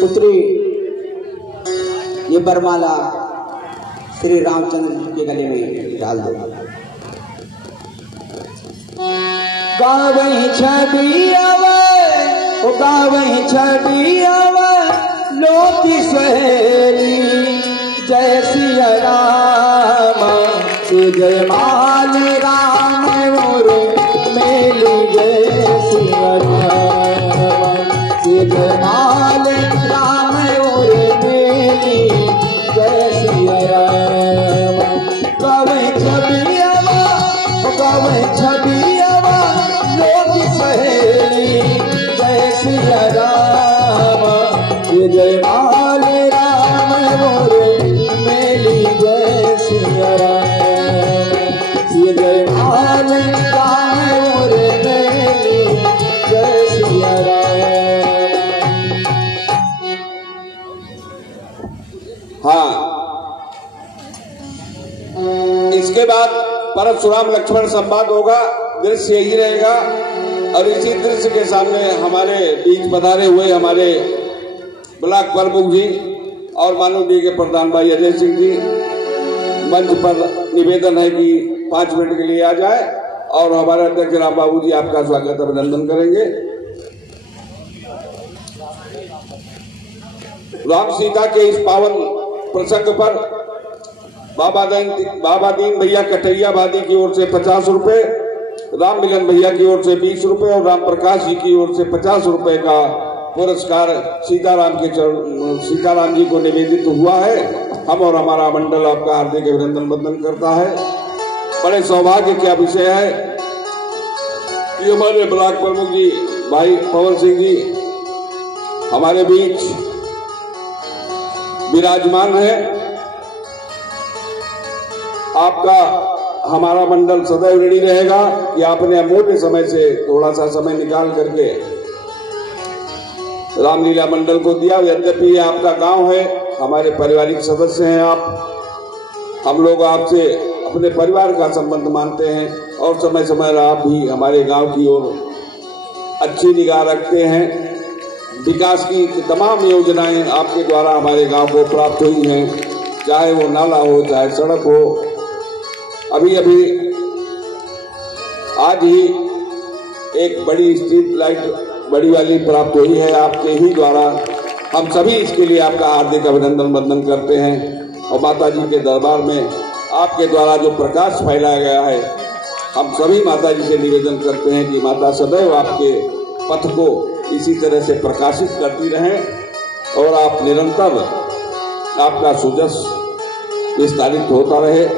पुत्री ये बरमाला श्री रामचंद्र जी के गले में डाल दो। गावहीं छवि आवे, गावहीं छवि आवे, लोकी सहेली जय सिया राम, जय माल राम और मेली जय सिया राम, जय माल राम और मेली जय सिया राम। गावहीं छवि आवा, गावहीं छवि आवा, लोकी सहेली जय सिया राम, जय माल राम और मेली जय सिया राम, जय माल राम और मेली जय सिया राम। हाँ, इसके बाद परशुराम लक्ष्मण संवाद होगा, दृश्य यही रहेगा। और इसी दृश्य के सामने हमारे बीच पधारे हुए हमारे ब्लॉक प्रमुख जी और माननीय के प्रधान भाई अजय सिंह जी, मंच पर निवेदन है कि 5 मिनट के लिए आ जाए और हमारे अध्यक्ष राम बाबू जी आपका स्वागत अभिनंदन करेंगे। राम सीता के इस पावन प्रसंग पर बाबा दीन भैया कटैया वादी की ओर से 50 रुपए, राम मिलन भैया की ओर से 20 रुपए और राम प्रकाश जी की ओर से 50 रुपए का पुरस्कार सीताराम जी को निवेदित हुआ है। हम और हमारा मंडल आपका हार्दिक अभिनंदन वंदन करता है। बड़े सौभाग्य क्या विषय है कि हमारे ब्लॉक प्रमुख जी भाई पवन सिंह जी हमारे बीच विराजमान है। आपका हमारा मंडल सदैव ऋणी रहेगा कि आपने अमूल्य समय से थोड़ा सा समय निकाल करके रामलीला मंडल को दिया। यद्यपि ये आपका गांव है, हमारे पारिवारिक सदस्य हैं आप, हम लोग आपसे अपने परिवार का संबंध मानते हैं और समय समय आप भी हमारे गांव की ओर अच्छी निगाह रखते हैं। विकास की तमाम योजनाएं आपके द्वारा हमारे गांव को प्राप्त हुई हैं, चाहे वो नाला हो, चाहे सड़क हो। अभी अभी आज ही एक बड़ी स्ट्रीट लाइट बड़ी वाली प्राप्त हुई है आपके ही द्वारा। हम सभी इसके लिए आपका हार्दिक अभिनंदन वंदन करते हैं और माता जी के दरबार में आपके द्वारा जो प्रकाश फैलाया गया है, हम सभी माता जी से निवेदन करते हैं कि माता सदैव आपके पथ को इसी तरह से प्रकाशित करती रहें और आप निरंतर आपका सुजस विस्तारित होता रहे।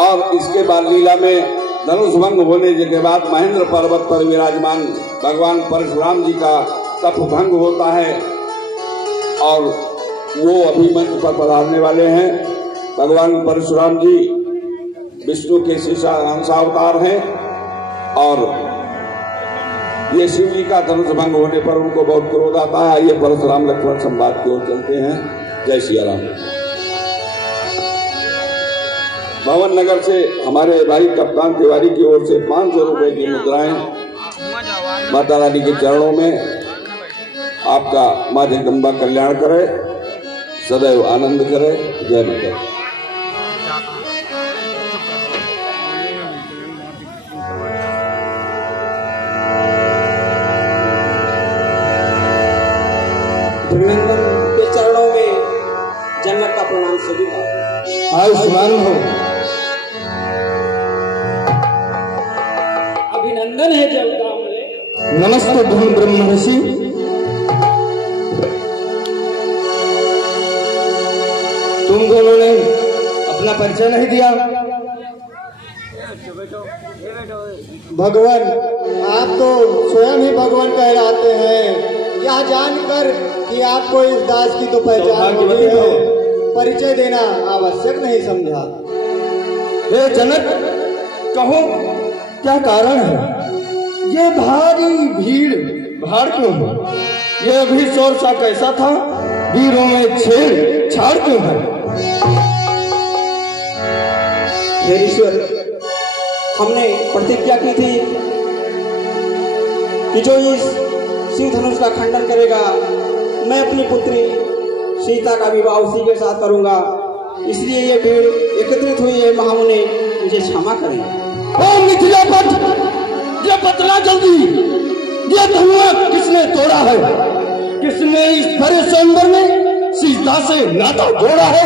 और इसके बाद लीला में धनुष भंग होने के बाद महेंद्र पर्वत पर विराजमान भगवान परशुराम जी का तप भंग होता है और वो अभी मंच पर पधारने वाले हैं। भगवान परशुराम जी विष्णु के अंशावतार हैं और ये शिव जी का धनुष भंग होने पर उनको बहुत क्रोध आता है। आइए परशुराम लक्ष्मण संवाद की ओर चलते हैं। जय सिया राम। भवन नगर से हमारे भाई कप्तान तिवारी की ओर से 500 रुपए की मुद्राएं माता रानी के चरणों में। आपका माँ जगदम्बा कल्याण करे, सदैव आनंद करे। जय माता। अभिनंदन के चरणों में जन्नत का प्रणाम सभी का। आयुष्मान हो। अभिनंदन है जगदांबे। नमस्ते भूम ब्रह्म ऋषि। तुम दोनों ने अपना परिचय नहीं दिया। भगवान, आप तो स्वयं ही भगवान कहलाते हैं। यह जानकर कि आपको इस दास की तो पहचान हो गई है, परिचय देना आवश्यक नहीं समझा। हे जनक, कहो क्या कारण है? ये भारी भीड़ भाड़ क्यों है? ये अभी शोर सा कैसा था? वीरों में छेड़ छाड़ क्यों है? हे ईश्वर, हमने प्रतिज्ञा की थी कि जो इस शिव धनुष का खंडन करेगा मैं अपनी पुत्री सीता का विवाह उसी के साथ करूंगा। इसलिए ये भीड़ एकत्रित हुई है। महामुनि मुझे क्षमा करें। ओ मिथिलापत, ये बतला जल्दी, ये धनुआ किसने तोड़ा है? किसने इस भरे स्वयंवर में सीता से नाता जोड़ा है?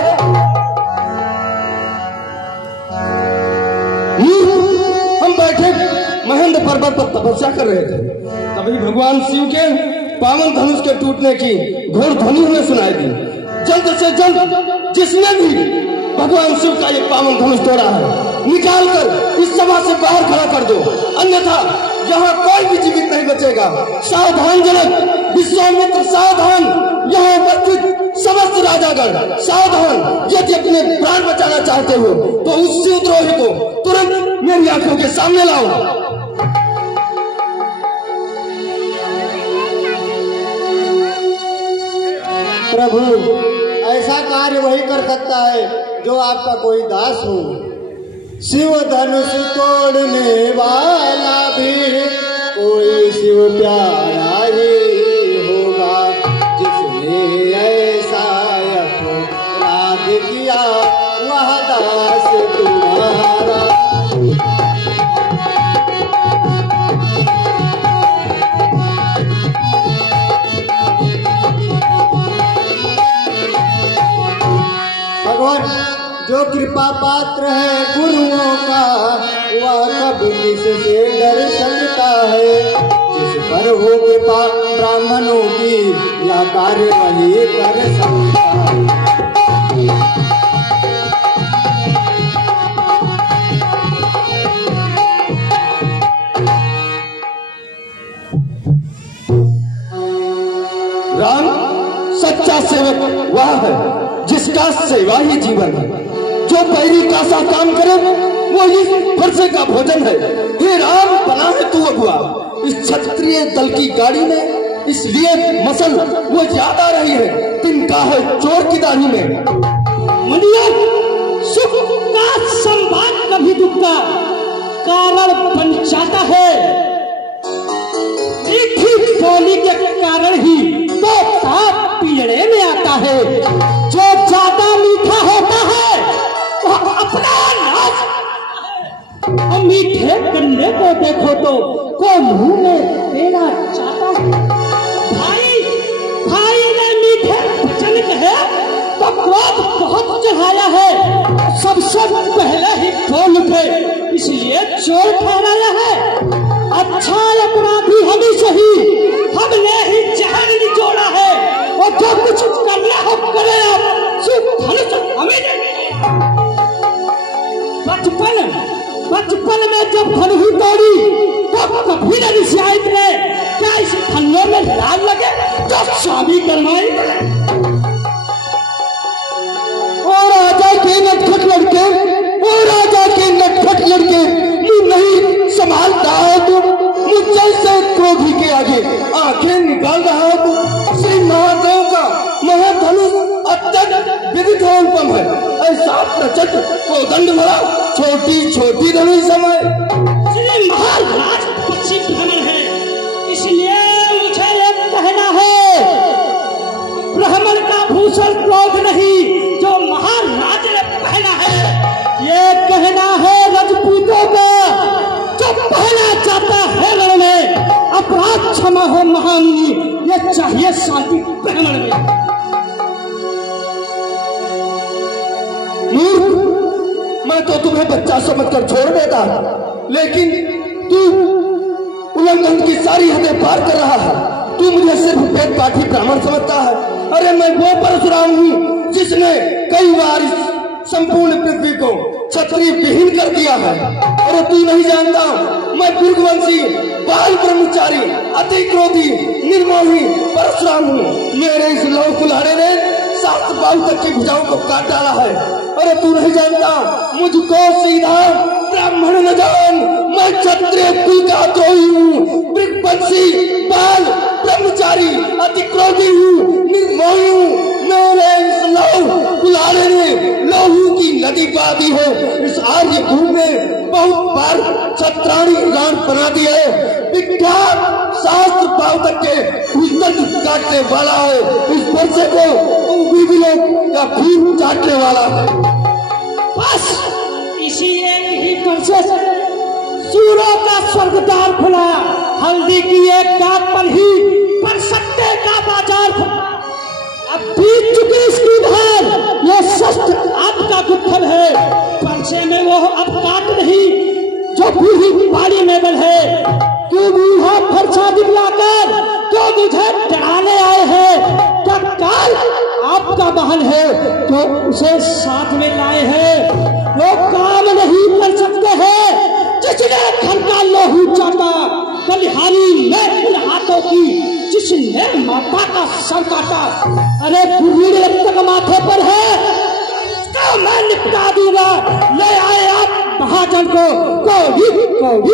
हम बैठे महेंद्र पर्वत पर तपस्या कर रहे थे, तभी भगवान शिव के पावन धनुष के टूटने की घोर ध्वनि हमें सुनाई दी। जल्द से जल्द जिसने भी भगवान शिव का ये पावन धनुष तोड़ा है निकाल कर इस सभा से बाहर खड़ा कर दो, अन्यथा यहाँ कोई भी जीवित नहीं बचेगा। सावधान जनक, विश्वामित्र सावधान, यहाँ उपस्थित समस्त राजागण सावधान। यदि अपने प्राण बचाना चाहते हो तो उस शिवद्रोही को तुरंत मेरी आंखों के सामने लाओ। प्रभु, ऐसा कार्य वही कर सकता है जो आपका कोई दास हो। शिव धनुष तोड़ने वाला भी कोई शिव प्यारा ही होगा, जिसने ऐसा अपराध किया वह दास तुम्हारा। भगवान, जो कृपा पात्र है गुरुओं का वह कभी किससे डर सकता है। जिस पर हो कृपा ब्राह्मणों की या कार्य वही कर सकता है। राम सच्चा सेवक वह है जिसका सेवा ही जीवन है। जो पैरी का सा काम करे वो इस फरसे का भोजन है। हे राम, बना है तू अगुआ इस क्षत्रिय दल की गाड़ी में, इसलिए मसल वो याद आ रही है तिनका है चोर की दाढ़ी में। मुनिया, सुख का संवाद कभी दुख का कारण बन जाता है। एक ही बोली के कारण ही तो पाप पीड़े में आता है। जो ज्यादा मीठा होता है वह अपना नाश, और मीठे गन्ने को देखो तो को मुंह में देना चाहता है। भाई ने मीठे वचन कहे तो क्रोध बहुत चढ़ाया है, सबसे पहले ही बोल उठे इसलिए चोर ठहराया है। अच्छा अपराधी हमें सही, हमने ही जहर निचोड़ा है, और जो कुछ करना हो करे आप, हमें बचपन में जब फन ही तोड़ी तो कभी न रिसायत ने क्या इस फन्नों में लाग लगे तो शादी करवाई। और राजा के नटखट लड़के, और राजा के नटखट लड़के मुंह नहीं संभालता है तो मुझे से क्रोधी के आगे आंखें निकाल रहा है तो श्री महादेव का महाधनुष अत्यंत विदित अनुपम है। ऐसा प्रचंड कोदंड भरा छोटी छोटी धनुष समय श्री महाराज पक्षी भ्रमण है, इसलिए मुझे एक कहना है, ब्राह्मण का भूषण क्रोध नहीं जो महाराज ने पहना है। ये कहना है राजपूतों का जो पहना जाता है रण में, अपराध क्षमा हो महामुनि, ये चाहिए शांति ब्राह्मण में। मैं तो तुम्हें बच्चा समझकर छोड़ देता, लेकिन तू उल्लंघन की सारी हदें पार कर रहा है। तू मुझे सिर्फ पेट पाठी ब्राह्मण समझता है। अरे मैं वो परशुराम हूँ जिसने कई बार इस संपूर्ण पृथ्वी को क्षत्रिय विहीन कर दिया है। अरे तू नहीं जानता, मैं दुर्गवंशी बाल ब्रह्मचारी अति क्रोधी निर्मोही परशुराम हूँ। मेरे इस लौ कुल्हाड़े ने 7 बाहु तक की भुजाओं को काट डाला है। अरे तू नहीं जानता, मुझको सीधा ब्राह्मण न जान, मैं क्षत्रिय कुल का द्रोही हूँ, वृक्षवंशी बाल ब्रह्मचारी अति क्रोधी हूँ, निर्मोही हूँ। मेरे इस लौ कुल्हाड़े ने लहू की नदी बहा दी है। इस आर्य भूमि में बहुत बार छत्राणी गान बना दिए। विज्ञान शास्त्र पावतक के पुस्तक काटने वाला है। इस वर्षे को बीबीलोग या खून चाटने वाला है। बस इसी एक ही वर्षे से सूरों का स्वर्गद्वार खुला। हल्दी की एक गांठ पर ही पर सत्ते का बाजार खुला। अब बीत चुकी इसकी धार, ये शस्त्र आपका गुत्थल है। पर्चे में वो अब काट नहीं जो बूढ़ी बाड़ी में बल है। क्यों बूढ़ा फरसा दिखलाकर क्यों मुझे डराने आए हैं? क्या काल आपका बहन है जो उसे साथ में लाए हैं? वो काम नहीं कर सकते हैं जिसने घर का लोहू चाटा। बलिहारी में उन हाथों की जिसने माता का सर काटा। अरे बुढ़ी अब तक माथे पर है, उसका मैं निपटा दूंगा। ले आए आप महाजन को भी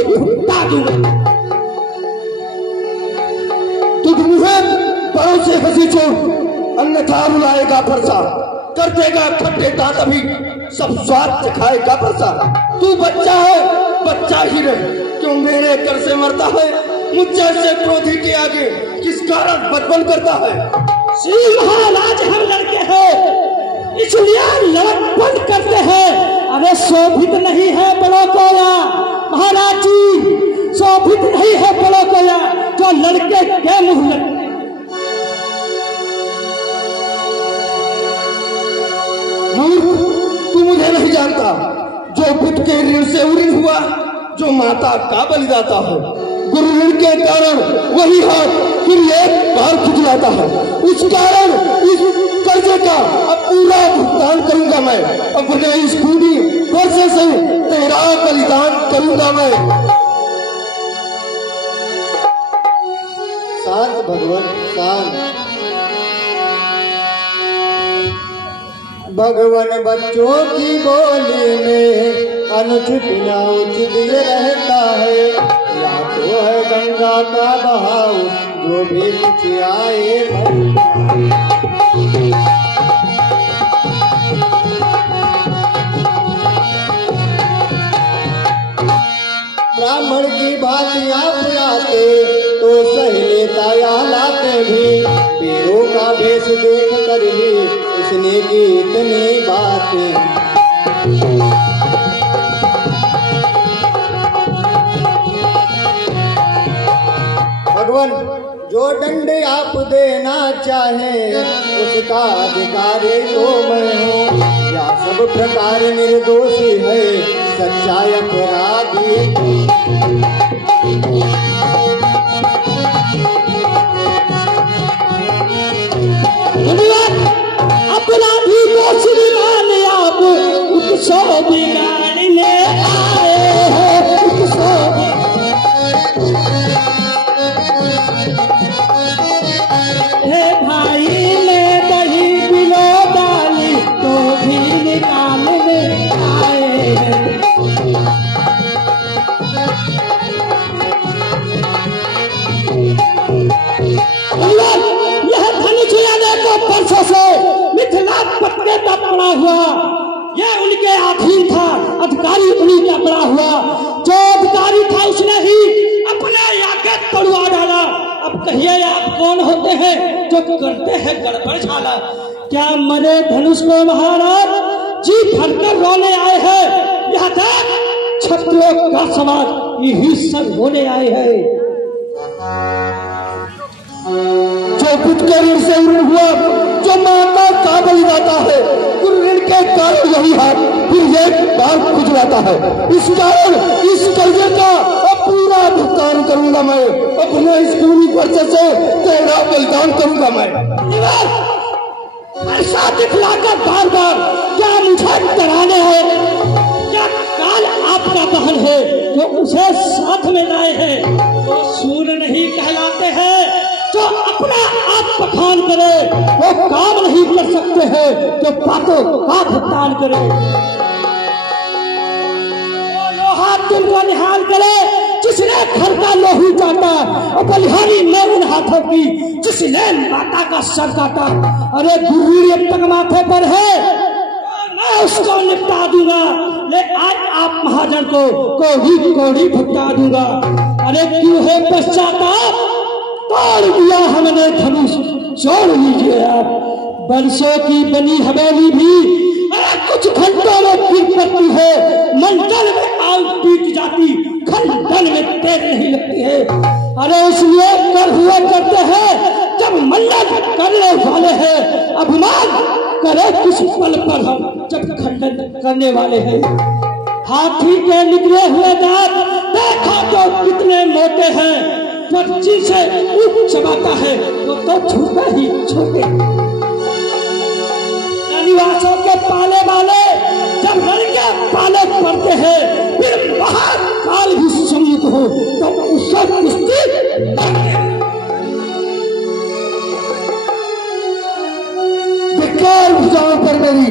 फुटा दूंगा। तू मुझे बड़ों से हंसी छोड़, अन्यथा रुलाएगा फरसा। कर देगा खट्टे दांत अभी सब स्वाद चखाएगा फरसा। तू बच्चा है, बच्चा ही रहे। क्यों मेरे कर से मरता है? मुझसे से क्रोधी के आगे किस कारण बचपन करता है? श्री महाराज हम लड़के हैं इसलिए लड़कपन करते हैं। अरे शोभित नहीं है बड़ों को या महाराज जी, शोभित नहीं है बड़ों को या जो लड़के के मुंह लगते। तू मुझे नहीं जानता जो बुद्ध के ऋण से उऋण हुआ, जो माता का बलिदाता है। गुरु ऋण के कारण वही हाथ फिर एक बार खुजलाता है। उस कारण इस कर्जे का अब पूरा भुगतान करूंगा मैं। अपने इस खूनी वर्षे से तेरा बलिदान करूंगा मैं। शांत भगवान शांत। भगवान बच्चों की बोली में अनुचित न उचित ये रहता है। या तो है गंगा का बहाव जो भी कुछ आए ब्राह्मण की भांति आप आते तो सही लेता या लाते भी। पीरों का भेष देख कर ही उसने की इतनी बातें। भगवान जो दंड आप देना चाहे उसका अधिकारी तो मैं हूँ। या सब प्रकार निर्दोषी है सच्चाई अपराधी। अपराधी को श्रीमान आप उत्सव बिगाड़ने आए हो। उत्सव भाई ने दही बिलो डाली तो भी निकालने आए हैं। यह धनुष याने को परसों से मिथिला पटने का पड़ा हुआ, यह उनके अधीन था। अधिकारी उन्हीं का पड़ा हुआ। जो अधिकारी था उसने ही अपने आगे तड़वा डाला। अब कहिए आप कौन होते हैं जो करते हैं गड़बड़ झाला? क्या मरे धनुष को महाराज जी भरकर रोने आए हैं? यह देख क्षत्रियों का समाज यही सब होने आए हैं। जो बुद्ध के ऋण से ऋण हुआ, जो माता का बलिदाता है, गुरु ऋण के कारण यही हाथ फिर एक बार खुजलाता है। इस कारण इस कर्जे का अब पूरा भुगतान करूंगा मैं। अपने इस पूरी पर्चे से तेरा बलिदान करूंगा मैं। ऐसा दिखलाकर बार बार क्या मुझे डराने हैं? क्या काल आपका बहन है जो उसे साथ में लाए हैं? वो सूर नहीं कहलाते हैं जो अपना आप बखान करे। वो काम नहीं कर सकते हैं जो बातों का भुगतान करे। वो लोहा तुमको निहाल करे जिसने घर का लोहू चाटा, और बलिहारी में उन हाथों की जिसने माता का सर काटा। अरे गुरु अब तक माथे पर है, मैं मैं उसको निपटा दूंगा। ले आज आप महाजन को कोड़ी भुगता दूंगा। अरे क्यों है पश्चाताप, तोड़ दिया हमने धनुष, छोड़ लीजिए आप। बरसों की बनी हवेली भी कुछ घंटों में गिर पड़ती है। मंडल में आग पीट जाती, खंडन में देर नहीं लगती है। अरे इसलिए कर हुआ करते हैं जब मंडल करने वाले हैं। अभिमान करे किस पल पर हम जब खंडन करने वाले हैं। हाथी के निकले हुए दांत देखो तो कितने मोटे हैं, पर जिसे ऊंच चबाता है वो तो छूटा ही छोटे। निवासों के पाले वाले जब लड़के पाले पड़ते हैं, फिर महाकाल भी सम्मुख हो तो उससे कुश्ती धिक्कार भुजाओं पर मेरी,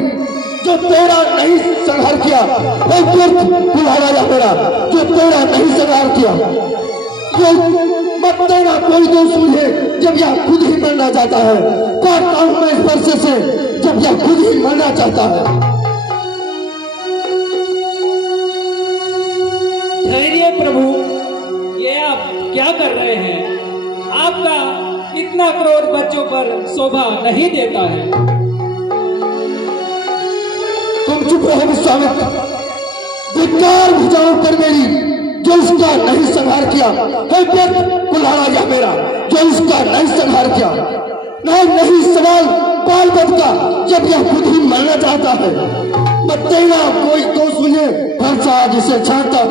जो तेरा नहीं संहार किया। बुलावा जा मेरा, जो तेरा नहीं संहार किया। मत देना कोई दोष मुझे जब यह खुद ही मरना चाहता है। काटता हूं मैं इस वर्षे से जब यह खुद ही मरना चाहता है। धैर्य प्रभु, ये आप क्या कर रहे हैं? आपका इतना क्रोध बच्चों पर शोभा नहीं देता है। तुम चुप रहो विश्वामित्र। धिक्कार भुजाओं पर मेरी, जो उसका नहीं संहार किया। है कुल्हाड़ा या मेरा, जो उसका नहीं संहार किया। नहीं सवाल बाल बद का जब यह खुद ही मरना चाहता है। मत देना कोई दोष मुझे भरसा जिसे छाता।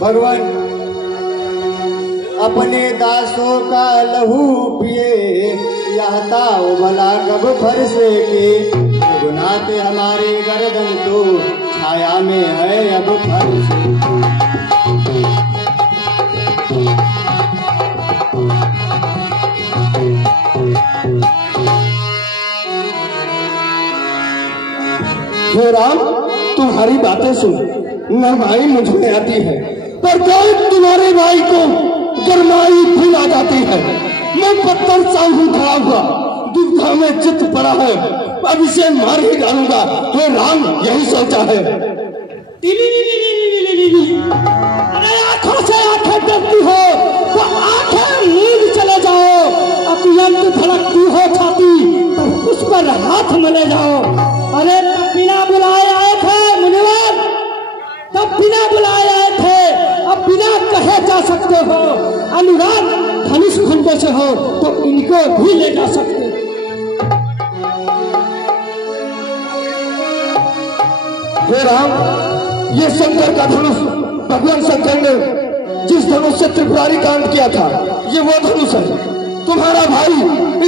भगवान अपने दासों का लहू पिए, यह ताव भला कब फरसे के। गुनाते हमारे गर्दन तो छाया में है अब फरसे। हे राम, तुम्हारी बातें सुन नरमाई मुझ में आती है, पर जब तुम्हारे भाई को गरमाई फिर आ जाती है। मैं पत्थर सा हूँ खड़ा हुआ, दुविधा में चित्त पड़ा है, अब इसे मार ही डालूंगा। हे राम, यही सोचा है। अरे आंखों से आंखें डरती हो तो आंखें नींद चले जाओ। अत्यंत धड़कती हो छाती तो उस पर हाथ मले जाओ। अरे बिना बुलाए आए थे मुनिवर, तब बिना बुलाए आए थे, अब बिना कहे जा सकते हो। अनुराग धनुष खंडों से हो तो इनको भी ले जा सकते। हे राम, ये शंकर का धनुष, भगवान शंकर ने जिस धनुष से त्रिपुरारी कांड किया था, ये वो धनुष है। तुम्हारा भाई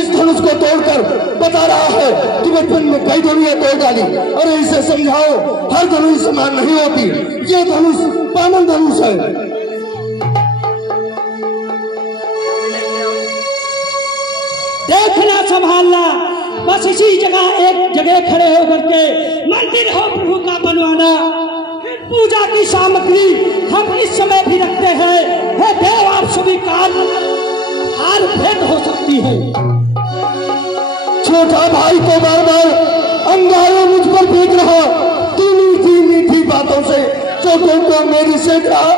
इस धनुष को तोड़कर बता रहा है कि बचपन में कई धनुषें तोड़ डाली। अरे इसे समझाओ, हर धनुष समान नहीं होती। ये धनुष पावन धनुष है। देखना संभालना, बस इसी जगह एक जगह खड़े होकर के मंदिर हो प्रभु का बनवाना। पूजा की सामग्री हम इस समय भी रखते हैं। हे देव, आप सभी हार भेंट हो सकती है। छोटा भाई को बार बार अंगारों मुझ पर फेंक रहा, मीठी मीठी बातों से चोटों को मेरी सेक रहा।